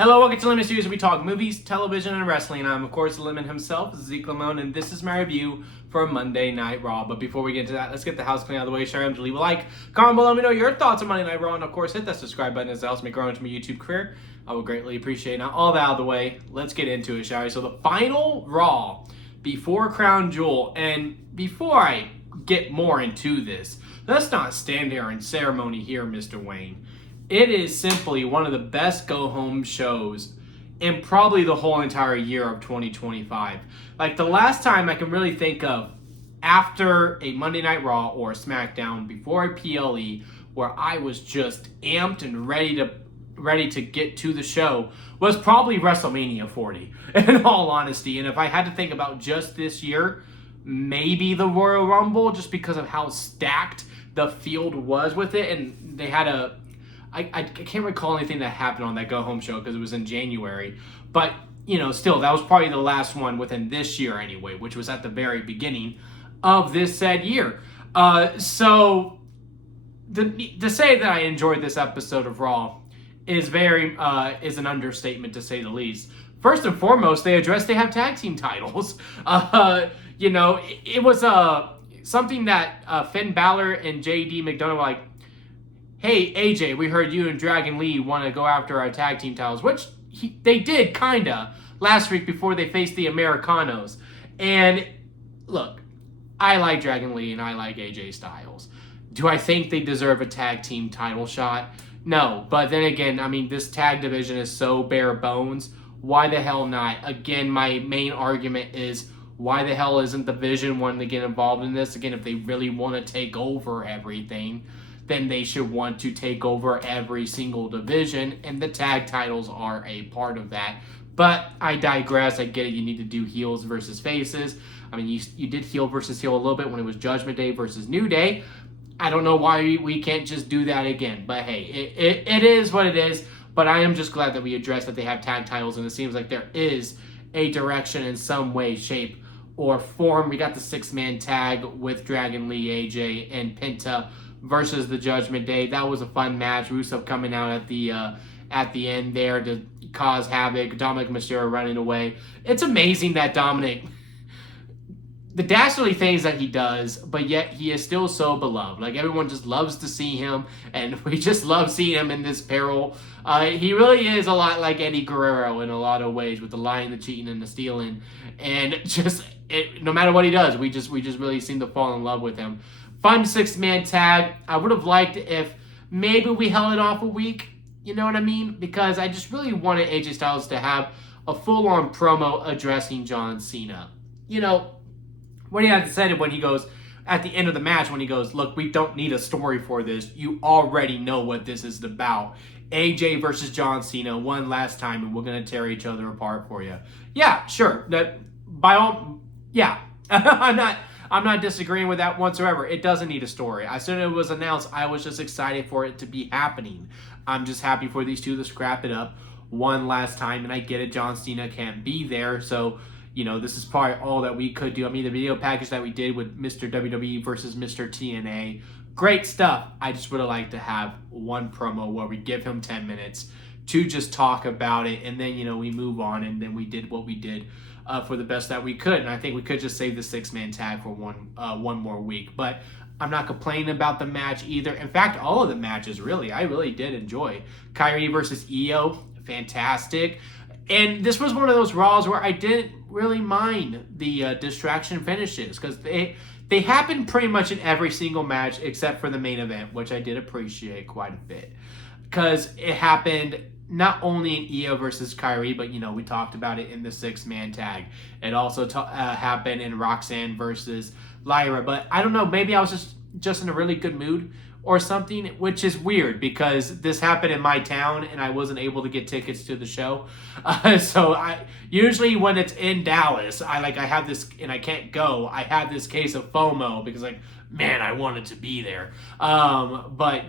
Hello, welcome to Lemon Studios, where we talk movies, television, and wrestling. I'm, of course, Lemon himself, Zeke Lemon, and this is my review for Monday Night Raw. But before we get into that, let's get the house clean out of the way. Sure, to leave a like, comment below, let me know your thoughts on Monday Night Raw, and of course, hit that subscribe button as it helps me grow into my YouTube career. I would greatly appreciate. Now, all that out of the way, let's get into it, shall we? So, the final Raw before Crown Jewel, and before I get more into this, let's not stand there in ceremony here, Mr. Wayne. It is simply one of the best go-home shows in probably the whole entire year of 2025. Like, the last time I can really think of after a Monday Night Raw or a SmackDown before a PLE where I was just amped and ready to get to the show was probably WrestleMania 40, in all honesty. And if I had to think about just this year, maybe the Royal Rumble, just because of how stacked the field was with it. And they had I can't recall anything that happened on that go-home show because it was in January. But, still, that was probably the last one within this year anyway, which was at the very beginning of this said year. So, to say that I enjoyed this episode of Raw is an understatement, to say the least. First and foremost, they have tag team titles. It was something that Finn Balor and JD McDonough were like, hey, AJ, we heard you and Dragon Lee want to go after our tag team titles, which they did, kinda, last week before they faced the Americanos. And, look, I like Dragon Lee and I like AJ Styles. Do I think they deserve a tag team title shot? No, but then again, this tag division is so bare bones. Why the hell not? Again, my main argument is, why the hell isn't the Vision wanting to get involved in this? Again, if they really want to take over everything, then they should want to take over every single division, and the tag titles are a part of that. But I digress. I get it. You need to do heels versus faces. You did heel versus heel a little bit when it was Judgment Day versus New Day. I don't know why we can't just do that again. But hey, it is what it is. But I am just glad that we addressed that they have tag titles, and it seems like there is a direction in some way, shape, or form. We got the 6-man tag with Dragon Lee, AJ, and Penta versus the Judgment Day. That was a fun match. Rusev coming out at the end there to cause havoc. Dominic Mysterio running away. It's amazing that Dominic, the dastardly things that he does, but yet he is still so beloved. Like, everyone just loves to see him, and we just love seeing him in this peril. He really is a lot like Eddie Guerrero in a lot of ways, with the lying, the cheating, and the stealing. And no matter what he does, we just really seem to fall in love with him. Fun 6-man tag. I would have liked if maybe we held it off a week. You know what I mean? Because I just really wanted AJ Styles to have a full-on promo addressing John Cena. What he had to say when he goes, at the end of the match, when he goes, look, we don't need a story for this. You already know what this is about. AJ versus John Cena one last time, and we're going to tear each other apart for you. Yeah, sure. I'm not disagreeing with that whatsoever. It doesn't need a story. As soon as it was announced, I was just excited for it to be happening. I'm just happy for these two to scrap it up one last time, and I get it, John Cena can't be there, so, this is probably all that we could do. The video package that we did with Mr. WWE versus Mr. TNA, great stuff. I just would have liked to have one promo where we give him 10 minutes to just talk about it, and then, we move on, and then we did what we did for the best that we could. And I think we could just save the 6-man tag for one more week. But I'm not complaining about the match either. In fact, all of the matches, I really did enjoy. Kyrie versus Io, fantastic. And this was one of those Raws where I didn't really mind the distraction finishes, because they happened pretty much in every single match except for the main event, which I did appreciate quite a bit. Because it happened not only in Io versus Kyrie, but, we talked about it in the 6-man tag. It also happened in Roxanne versus Lyra. But I don't know, maybe I was just in a really good mood or something, which is weird because this happened in my town and I wasn't able to get tickets to the show. So I usually when it's in Dallas, I have this, and I can't go, I have this case of FOMO because man, I wanted to be there. But,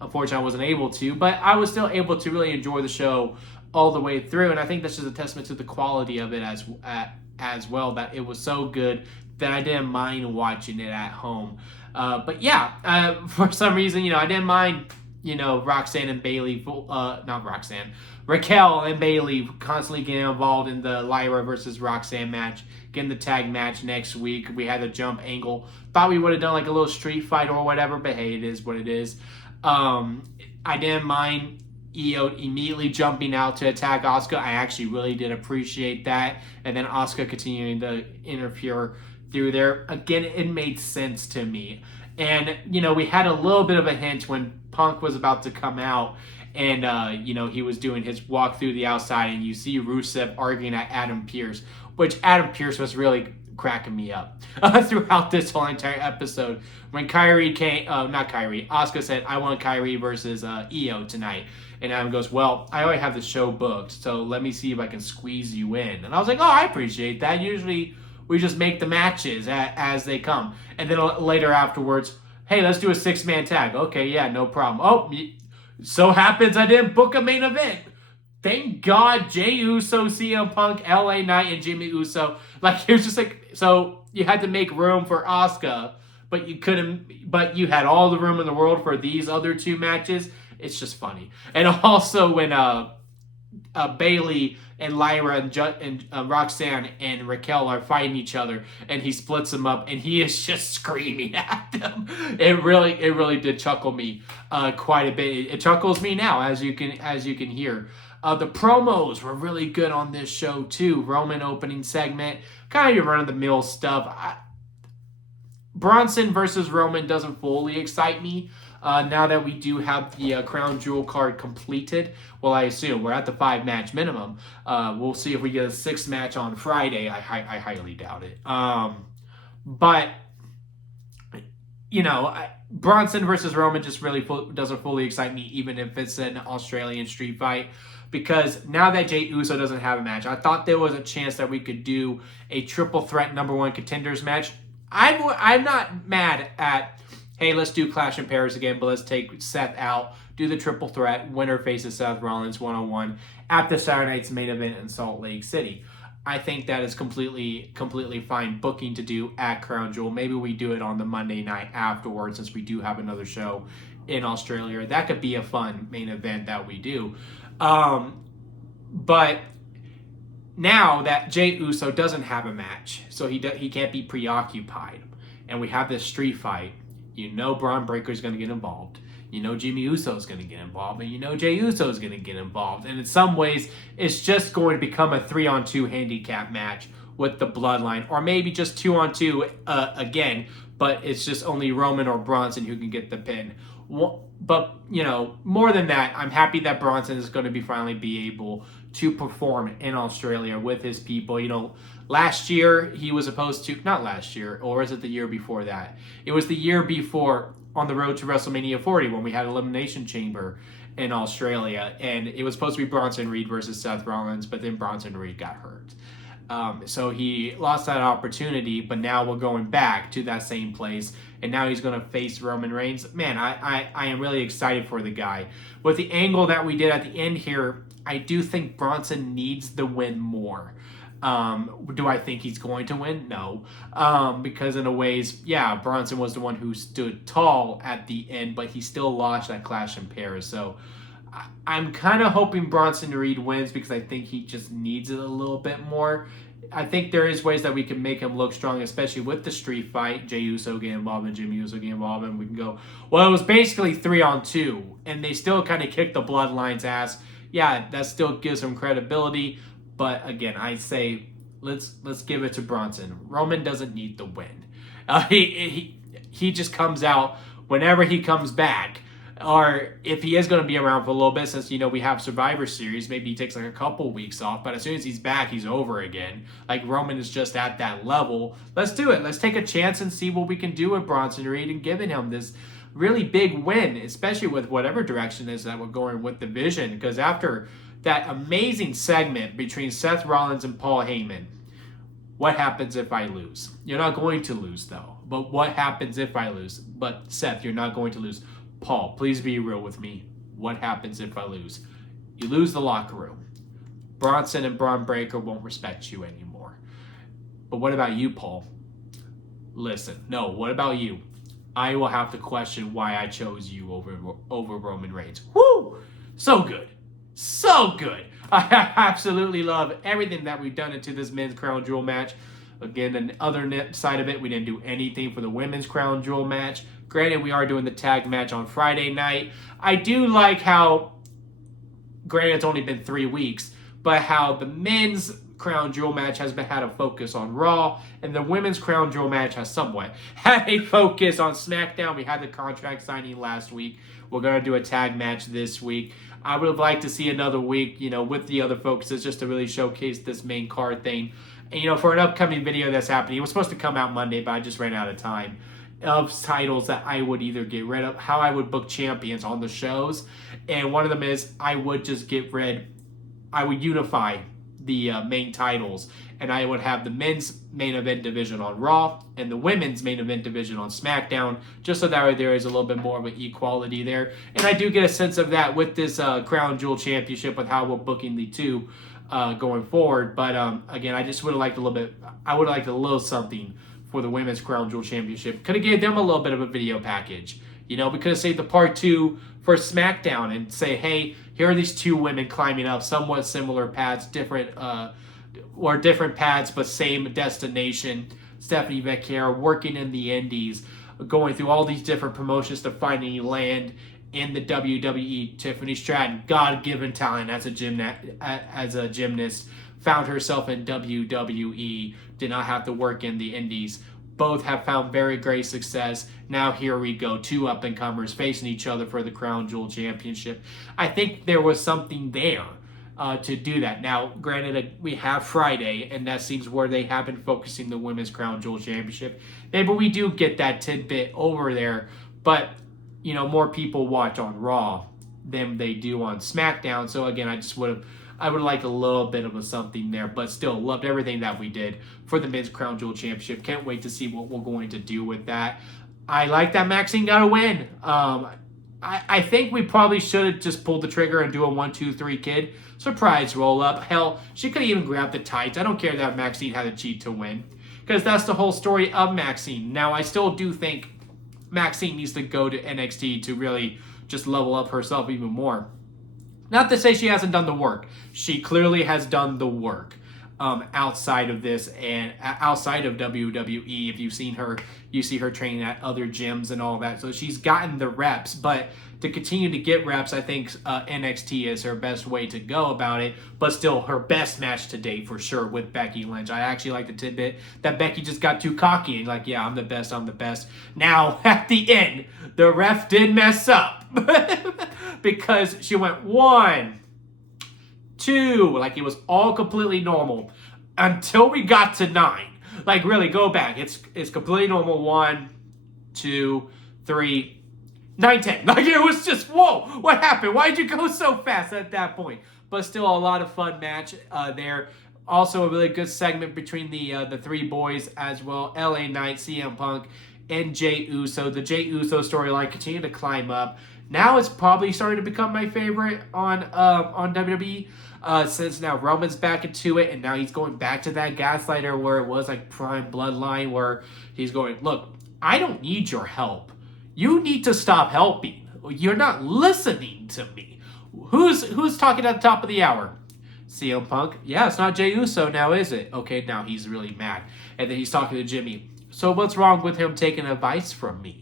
unfortunately I wasn't able to. But I was still able to really enjoy the show all the way through. And I think that's just a testament to the quality of it as well, that it was so good that I didn't mind watching it at home. But yeah, for some reason, I didn't mind Roxanne and Bailey, not Roxanne, Raquel and Bailey constantly getting involved in the Lyra versus Roxanne match, getting the tag match next week. We had the jump angle. Thought we would have done like a little street fight or whatever, but hey, it is what it is. I didn't mind Io immediately jumping out to attack Asuka. I actually really did appreciate that. And then Asuka continuing to interfere through there. Again, it made sense to me. And, we had a little bit of a hint when Punk was about to come out and, he was doing his walk through the outside and you see Rusev arguing at Adam Pearce, which Adam Pearce was really cracking me up throughout this whole entire episode. When Asuka said, I want Kyrie versus Io tonight. And Adam goes, well, I already have the show booked, so let me see if I can squeeze you in. And I was like, oh, I appreciate that. Usually we just make the matches as they come. And then later afterwards, hey, let's do a 6-man tag. Okay, yeah, no problem. Oh, so happens I didn't book a main event. Thank God Jey Uso, CM Punk, LA Knight, and Jimmy Uso. Like, it was just like, so you had to make room for Asuka, but you couldn't, but you had all the room in the world for these other 2 matches. It's just funny. And also when Bailey and Lyra and Roxanne and Raquel are fighting each other, and he splits them up, and he is just screaming at them. It really did chuckle me quite a bit. It chuckles me now, as you can hear. The promos were really good on this show too. Roman opening segment, kind of your run-of-the-mill stuff. Bronson versus Roman doesn't fully excite me. Now that we do have the Crown Jewel card completed, well, I assume we're at the 5-match minimum. We'll see if we get a 6th match on Friday. I highly doubt it. But Bronson versus Roman just really doesn't fully excite me, even if it's an Australian street fight. Because now that Jey Uso doesn't have a match, I thought there was a chance that we could do a triple threat number 1 contenders match. I'm not mad at, hey, let's do Clash in Paris again, but let's take Seth out, do the triple threat, winner faces Seth Rollins 1-on-1 at the Saturday night's main event in Salt Lake City. I think that is completely fine booking to do at Crown Jewel. Maybe we do it on the Monday night afterwards, since we do have another show in Australia. That could be a fun main event that we do. But now that Jey Uso doesn't have a match, so he can't be preoccupied, and we have this street fight, Braun Breaker's going to get involved. Jimmy Uso's going to get involved, and Jey Uso's going to get involved. And in some ways, it's just going to become a 3-on-2 handicap match with the Bloodline, or maybe just 2-on-2 again, but it's just only Roman or Bronson who can get the pin. But, more than that, I'm happy that Bronson is going to finally be able to perform in Australia with his people. Last year, he was supposed to, not last year, or is it the year before that? It was the year before, on the road to WrestleMania 40, when we had Elimination Chamber in Australia, and it was supposed to be Bronson Reed versus Seth Rollins, but then Bronson Reed got hurt. So he lost that opportunity, but now we're going back to that same place, and now he's going to face Roman Reigns. Man, I am really excited for the guy. With the angle that we did at the end here, I do think Bronson needs the win more. Do I think he's going to win? No. Because in a ways, yeah, Bronson was the one who stood tall at the end, but he still lost that Clash in Paris. So I'm kind of hoping Bronson Reed wins, because I think he just needs it a little bit more. I think there is ways that we can make him look strong, especially with the street fight. Jey Uso get involved and Jimmy Uso get involved, and we can go, well, it was basically 3-on-2, and they still kind of kicked the Bloodline's ass. Yeah, that still gives him credibility, but again, I say let's give it to Bronson. Roman doesn't need the win. He just comes out whenever he comes back. Or if he is going to be around for a little bit, since, we have Survivor Series, maybe he takes like a couple weeks off, but as soon as he's back, he's over again. Like, Roman is just at that level. Let's do it. Let's take a chance and see what we can do with Bronson Reed and giving him this really big win, especially with whatever direction is that we're going with the vision. Because after that amazing segment between Seth Rollins and Paul Heyman, what happens if I lose? You're not going to lose, though. But what happens if I lose? But Seth, you're not going to lose. Paul, please be real with me. What happens if I lose? You lose the locker room. Bronson and Braun Breaker won't respect you anymore. But what about you, Paul? Listen, no, what about you? I will have to question why I chose you over Roman Reigns. Woo! So good. So good. I absolutely love everything that we've done into this men's crown jewel match. Again, the other side of it, we didn't do anything for the women's crown jewel match. Granted, we are doing the tag match on Friday night. I do like how, granted it's only been 3 weeks, but how the men's crown jewel match has had a focus on Raw, and the women's crown jewel match has somewhat had a focus on SmackDown. We had the contract signing last week. We're going to do a tag match this week. I would have liked to see another week, with the other focuses, just to really showcase this main card thing. And, for an upcoming video that's happening, it was supposed to come out Monday, but I just ran out of time, of titles that I would either get rid of, how I would book champions on the shows. And one of them is I would unify the main titles, and I would have the men's main event division on Raw and the women's main event division on SmackDown, just so that way there is a little bit more of an equality there. And I do get a sense of that with this Crown Jewel Championship, with how we're booking the two going forward. But again, I just would have liked a little bit. I would have liked a little something for the women's Crown Jewel Championship. Could have gave them a little bit of a video package. We could have saved the part 2 for SmackDown and say, hey, here are these 2 women climbing up somewhat similar paths, different paths, but same destination. Stephanie Vecchier working in the Indies, going through all these different promotions to finally land in the WWE. Tiffany Stratton, God-given talent as a gymnast, found herself in WWE, did not have to work in the Indies. Both have found very great success. Now here we go, 2 up-and-comers facing each other for the Crown Jewel Championship. I think there was something there to do that. Now, granted, we have Friday, and that seems where they have been focusing the Women's Crown Jewel Championship. Maybe we do get that tidbit over there, but, more people watch on Raw than they do on SmackDown. So, again, I would like a little bit of a something there, but still loved everything that we did for the Men's Crown Jewel Championship. Can't wait to see what we're going to do with that. I like that Maxine got a win. I think we probably should have just pulled the trigger and do a 1, 2, 3 kid surprise roll up. Hell, she could have even grabbed the tights. I don't care that Maxine had to cheat to win, because that's the whole story of Maxine. Now, I still do think Maxine needs to go to NXT to really just level up herself even more. Not to say she hasn't done the work. She clearly has done the work outside of this and outside of WWE. If you've seen her, you see her training at other gyms and all that. So she's gotten the reps. But to continue to get reps, I think NXT is her best way to go about it. But still, her best match to date for sure with Becky Lynch. I actually like the tidbit that Becky just got too cocky and like, yeah, I'm the best. Now, at the end, the ref did mess up. Because she went 1, 2, like it was all completely normal until we got to 9. Like, really, go back. It's completely normal. 1, 2, 3, 9, 10. Like, it was just, whoa, what happened? Why'd you go so fast at that point? But still a lot of fun match there. Also a really good segment between the 3 boys as well. LA Knight, CM Punk, and Jey Uso. The Jey Uso storyline continued to climb up. Now it's probably starting to become my favorite on WWE, since now Roman's back into it, and now he's going back to that gaslighter where it was like Prime Bloodline, where he's going, look, I don't need your help. You need to stop helping. You're not listening to me. Who's talking at the top of the hour? CM Punk? Yeah, it's not Jey Uso now, is it? Okay, now he's really mad. And then he's talking to Jimmy. So what's wrong with him taking advice from me?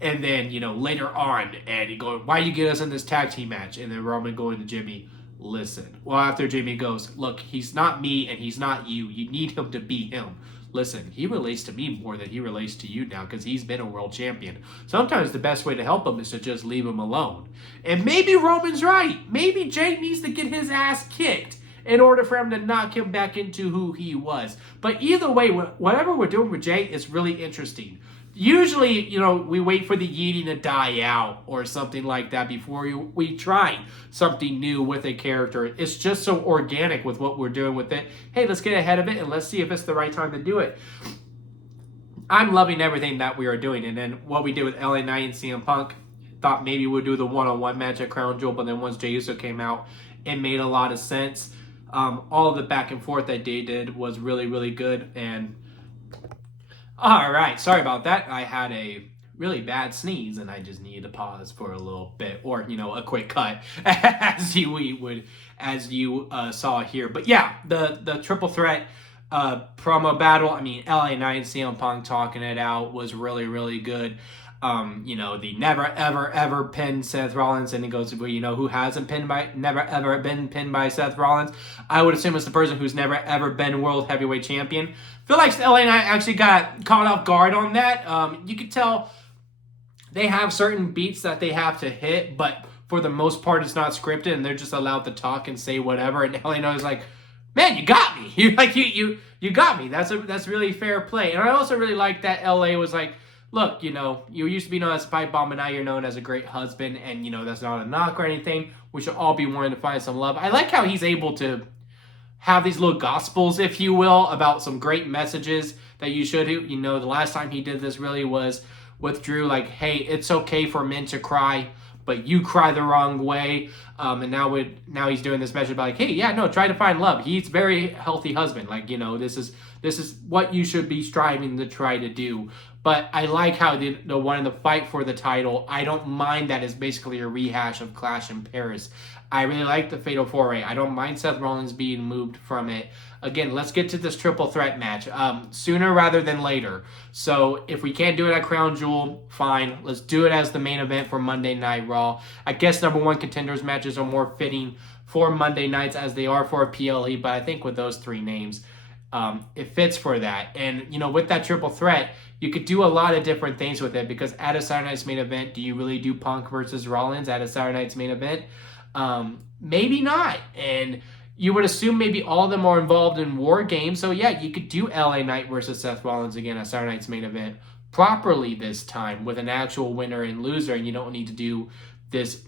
And then, later on, and he going, why you get us in this tag team match? And then Roman going to Jimmy, listen. Well, after Jimmy goes, look, he's not me and he's not you. You need him to be him. Listen, he relates to me more than he relates to you now because he's been a world champion. Sometimes the best way to help him is to just leave him alone. And maybe Roman's right. Maybe Jey needs to get his ass kicked in order for him to knock him back into who he was. But either way, whatever we're doing with Jey is really interesting. Usually, we wait for the yeeting to die out or something like that before we try something new with a character. It's just so organic with what we're doing with it. Hey, let's get ahead of it and let's see if it's the right time to do it. I'm loving everything that we are doing. And then what we did with LA Knight and CM Punk, thought maybe we'd do the one-on-one match at Crown Jewel, but then once Jey Uso came out, it made a lot of sense. All of the back and forth that they did was really, really good. And all right, sorry about that. I had a really bad sneeze, and I just needed to pause for a little bit, or a quick cut, as you saw here. But yeah, the triple threat promo battle. I mean, LA Knight and CM Punk talking it out was really, really good. The never ever ever pinned Seth Rollins, and it goes, well, who hasn't never ever been pinned by Seth Rollins? I would assume it's the person who's never ever been world heavyweight champion. I feel like LA Knight actually got caught off guard on that. You could tell they have certain beats that they have to hit, but for the most part, it's not scripted, and they're just allowed to talk and say whatever. And LA Knight is like, man, you got me. You got me. That's really fair play. And I also really like that LA was like, look, you used to be known as a pipe bomb, but now you're known as a great husband, and that's not a knock or anything. We should all be wanting to find some love. I like how he's able to have these little gospels, if you will, about some great messages that you should do. The last time he did this really was with Drew, like, hey, it's okay for men to cry, but you cry the wrong way. And now he's doing this message about, like, hey, yeah, no, try to find love. He's a very healthy husband. Like, this is what you should be striving to try to do. But I like how the wanting to fight for the title. I don't mind that it's basically a rehash of Clash in Paris. I really like the Fatal 4-Way. I don't mind Seth Rollins being moved from it. Again, let's get to this triple threat match sooner rather than later. So if we can't do it at Crown Jewel, fine. Let's do it as the main event for Monday Night Raw. I guess number one contenders matches are more fitting for Monday nights as they are for a PLE, but I think with those three names, it fits for that. And, with that triple threat, you could do a lot of different things with it, because at a Saturday Night's main event, do you really do Punk versus Rollins at a Saturday Night's main event? Maybe not. And you would assume maybe all of them are involved in War Games. So yeah, you could do LA Knight versus Seth Rollins again at Saturday Night's main event properly this time with an actual winner and loser, and you don't need to do this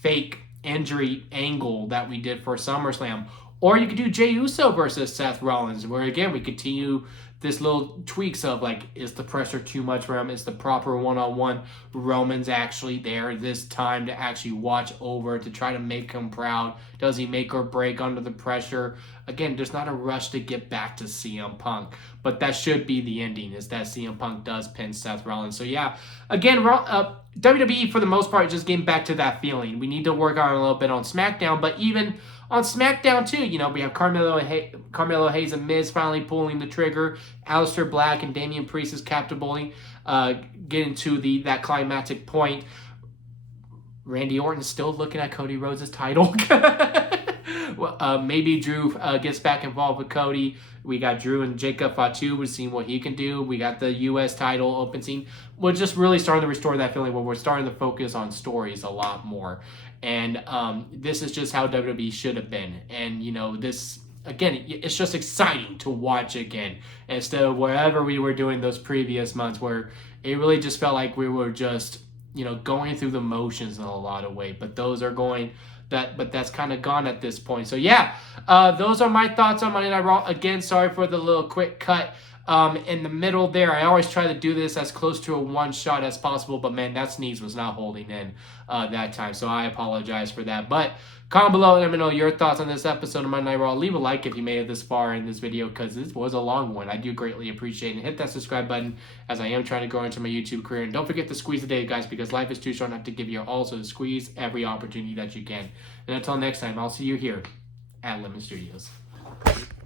fake injury angle that we did for SummerSlam. Or you could do Jey Uso versus Seth Rollins, where again we continue this little tweaks of, like, is the pressure too much for him? Is the proper one-on-one Roman's actually there this time to actually watch over, to try to make him proud? Does he make or break under the pressure? Again, there's not a rush to get back to CM Punk, but that should be the ending, is that CM Punk does pin Seth Rollins. So yeah, again, WWE for the most part just getting back to that feeling. We need to work on a little bit on SmackDown, but even on SmackDown, too, we have Carmelo Hayes and Miz finally pulling the trigger. Aleister Black and Damian Priest is captivating, getting to that climactic point. Randy Orton's still looking at Cody Rhodes' title. Maybe Drew gets back involved with Cody. We got Drew and Jacob Fatu. We're seeing what he can do. We got the U.S. title open scene. We're just really starting to restore that feeling where we're starting to focus on stories a lot more. And this is just how WWE should have been. And, this, again, it's just exciting to watch again, instead of wherever we were doing those previous months where it really just felt like we were just, going through the motions in a lot of ways. But that's kind of gone at this point. So, yeah, those are my thoughts on Monday Night Raw. Again, sorry for the little quick cut in the middle there. I always try to do this as close to a one shot as possible, but man, that sneeze was not holding in that time, so I apologize for that. But comment below and let me know your thoughts on this episode of Monday Night Raw. Leave a like if you made it this far in this video, because this was a long one. I do greatly appreciate it. And hit that subscribe button, as I am trying to grow into my YouTube career. And don't forget to squeeze the day, guys, because life is too short not to give you all, so squeeze every opportunity that you can. And until next time, I'll see you here at Lemon Studios.